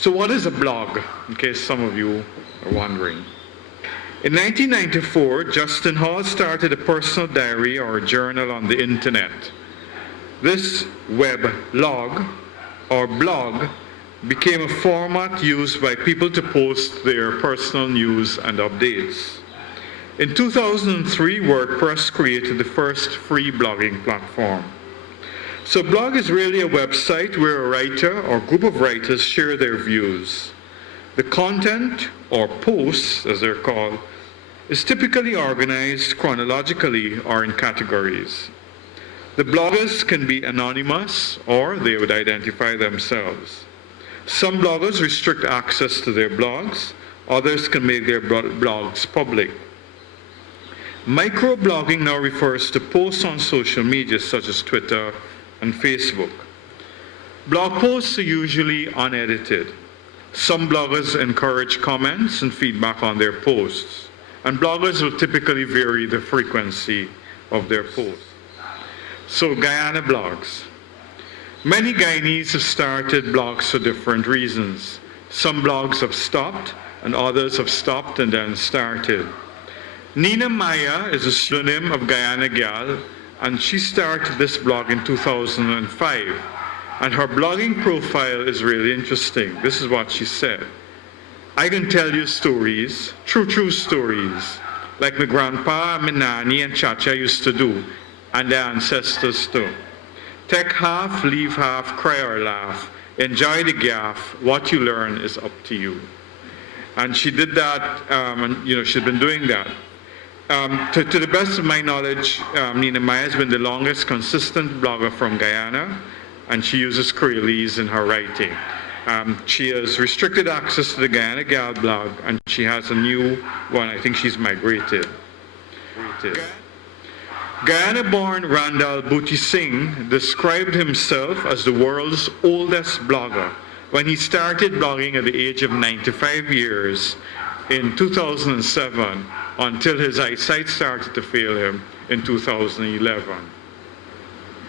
So what is a blog, in case some of you are wondering? In 1994, Justin Hall started a personal diary or a journal on the internet. This web log or blog became a format used by people to post their personal news and updates. In 2003, WordPress created the first free blogging platform. So a blog is really a website where a writer or group of writers share their views. The content, or posts as they're called, is typically organized chronologically or in categories. The bloggers can be anonymous or they would identify themselves. Some bloggers restrict access to their blogs, others can make their blogs public. Microblogging now refers to posts on social media such as Twitter and Facebook. Blog posts are usually unedited. Some bloggers encourage comments and feedback on their posts, and bloggers will typically vary the frequency of their posts. So Guyana blogs. Many Guyanese have started blogs for different reasons. Some blogs have stopped, and others have stopped and then started. Nina Maya is a pseudonym of Guyana Gal, and she started this blog in 2005. And her blogging profile is really interesting. This is what she said. I can tell you stories, true stories, like my grandpa, my nanny, and Chacha used to do, and their ancestors too. Take half, leave half, cry or laugh. Enjoy the gaff. What you learn is up to you. And she did that, and she's been doing that. To the best of my knowledge, Nina Maya has been the longest consistent blogger from Guyana, and she uses Creolese in her writing. She has restricted access to the Guyana Gal blog, and she has a new one. I think she's migrated. Guyana-born Randall Booty Singh described himself as the world's oldest blogger when he started blogging at the age of 95 years in 2007 until his eyesight started to fail him in 2011.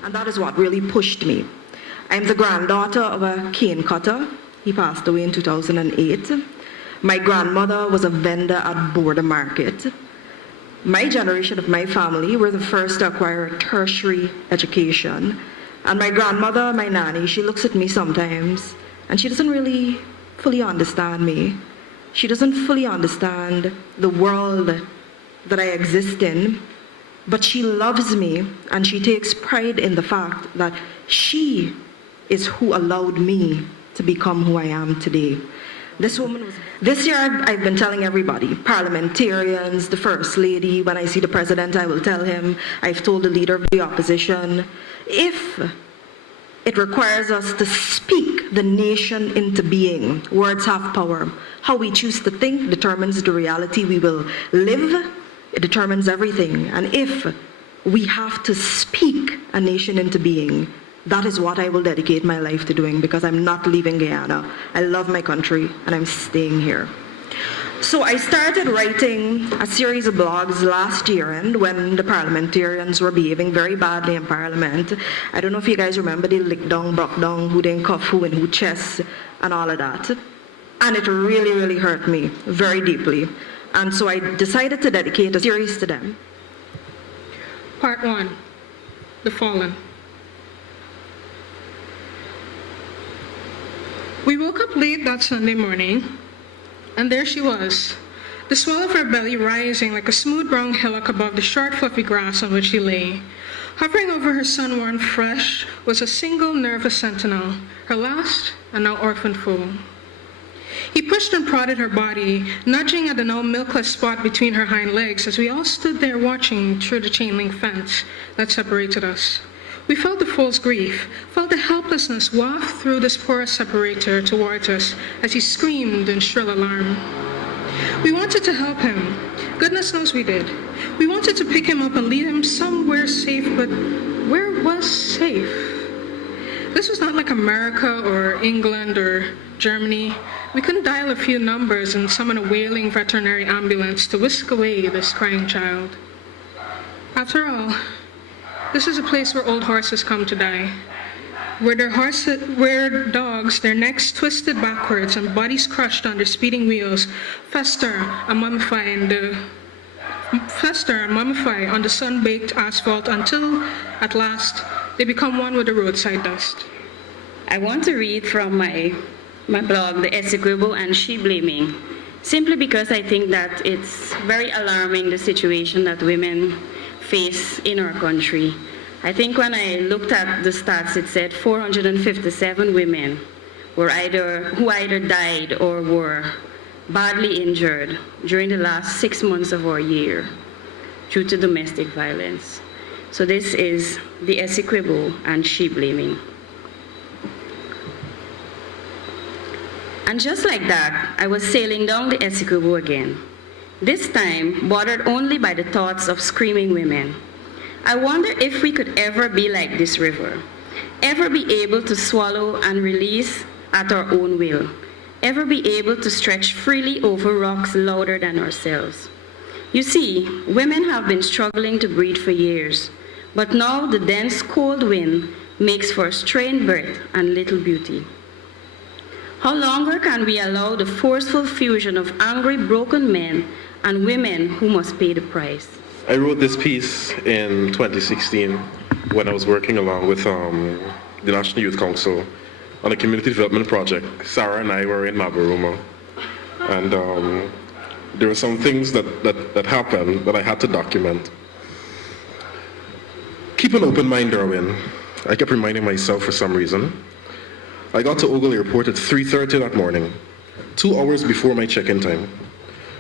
And that is what really pushed me. I'm the granddaughter of a cane cutter. He passed away in 2008. My grandmother was a vendor at Border Market. My generation of my family were the first to acquire a tertiary education. And my grandmother, my nanny, she looks at me sometimes and she doesn't really fully understand me. She doesn't fully understand the world that I exist in, but she loves me and she takes pride in the fact that she is who allowed me to become who I am today. This year I've been telling everybody, parliamentarians, the First Lady, when I see the President I will tell him, I've told the Leader of the Opposition, if it requires us to speak the nation into being, words have power. How we choose to think determines the reality we will live, it determines everything. And if we have to speak a nation into being, that is what I will dedicate my life to doing, because I'm not leaving Guyana. I love my country and I'm staying here. So I started writing a series of blogs last year, and when the parliamentarians were behaving very badly in Parliament. I don't know if you guys remember the lick down, broke down, who didn't cuff who and who chess and all of that. And it really, really hurt me very deeply. And so I decided to dedicate a series to them. Part 1, The Fallen. We woke up late that Sunday morning, and there she was, the swell of her belly rising like a smooth brown hillock above the short fluffy grass on which she lay. Hovering over her sun-worn flesh was a single nervous sentinel, her last and now orphaned foe. He pushed and prodded her body, nudging at the now milkless spot between her hind legs as we all stood there watching through the chain-link fence that separated us. We felt the foal's grief, felt the helplessness waft through this porous separator towards us as he screamed in shrill alarm. We wanted to help him. Goodness knows we did. We wanted to pick him up and lead him somewhere safe, but where was safe? This was not like America or England or Germany. We couldn't dial a few numbers and summon a wailing veterinary ambulance to whisk away this crying child. After all, this is a place where old horses come to die. where dogs, their necks twisted backwards and bodies crushed under speeding wheels, fester and mummify on the sun-baked asphalt until, at last, they become one with the roadside dust. I want to read from my blog, The Execrable and She Blaming, simply because I think that it's very alarming, the situation that women face in our country. I think when I looked at the stats, it said 457 women who either died or were badly injured during the last 6 months of our year due to domestic violence. So this is The Execrable and She Blaming. And just like that, I was sailing down the Execrable again, this time bothered only by the thoughts of screaming women. I wonder if we could ever be like this river, ever be able to swallow and release at our own will, ever be able to stretch freely over rocks louder than ourselves. You see, women have been struggling to breathe for years, but now the dense cold wind makes for strained breath and little beauty. How longer can we allow the forceful fusion of angry, broken men and women who must pay the price? I wrote this piece in 2016 when I was working along with the National Youth Council on a community development project. Sara and I were in Mabaruma, and there were some things that happened that I had to document. Keep an open mind, Derwayne. I kept reminding myself for some reason. I got to Ogle Airport at 3:30 that morning, 2 hours before my check-in time.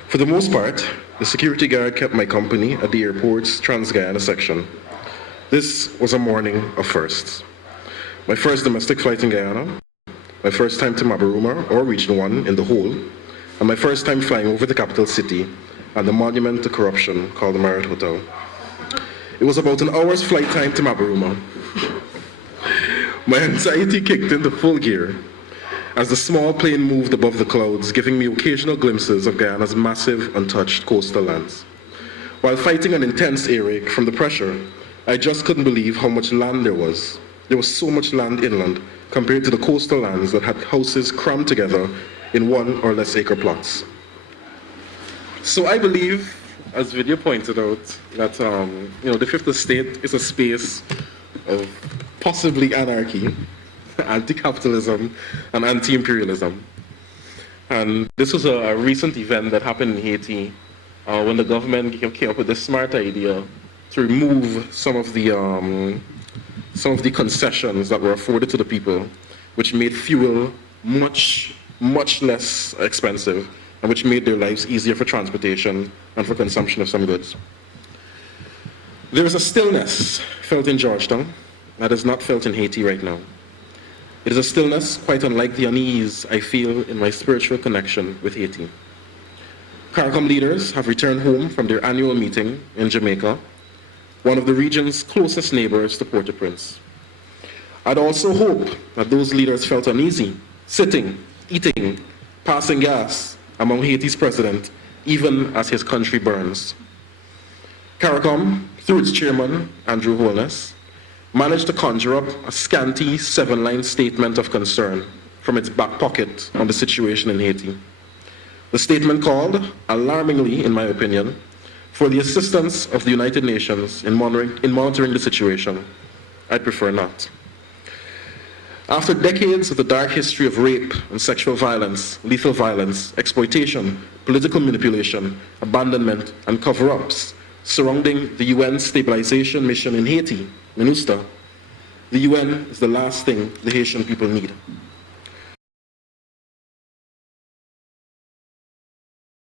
For the most part, the security guard kept my company at the airport's Trans-Guyana section. This was a morning of firsts. My first domestic flight in Guyana, my first time to Mabaruma or Region 1 in the whole, and my first time flying over the capital city and the monument to corruption called the Marriott Hotel. It was about an hour's flight time to Mabaruma. My anxiety kicked into full gear as the small plane moved above the clouds, giving me occasional glimpses of Guyana's massive, untouched coastal lands. While fighting an intense earache from the pressure, I just couldn't believe how much land there was. There was so much land inland compared to the coastal lands that had houses crammed together in 1 or less acre plots. So I believe, as Vidya pointed out, that the Fifth Estate is a space of possibly anarchy, anti-capitalism, and anti-imperialism. And this was a recent event that happened in Haiti when the government came up with this smart idea to remove some of the concessions that were afforded to the people, which made fuel much less expensive and which made their lives easier for transportation and for consumption of some goods. There is a stillness felt in Georgetown that is not felt in Haiti right now. It is a stillness quite unlike the unease I feel in my spiritual connection with Haiti. CARICOM leaders have returned home from their annual meeting in Jamaica, one of the region's closest neighbors to Port-au-Prince. I'd also hope that those leaders felt uneasy, sitting, eating, passing gas among Haiti's president, even as his country burns. CARICOM, through its chairman, Andrew Holness, managed to conjure up a scanty 7-line statement of concern from its back pocket on the situation in Haiti. The statement called, alarmingly in my opinion, for the assistance of the United Nations in monitoring the situation. I'd prefer not. After decades of the dark history of rape and sexual violence, lethal violence, exploitation, political manipulation, abandonment, and cover-ups surrounding the UN stabilization mission in Haiti, MINUSTA, the UN is the last thing the Haitian people need.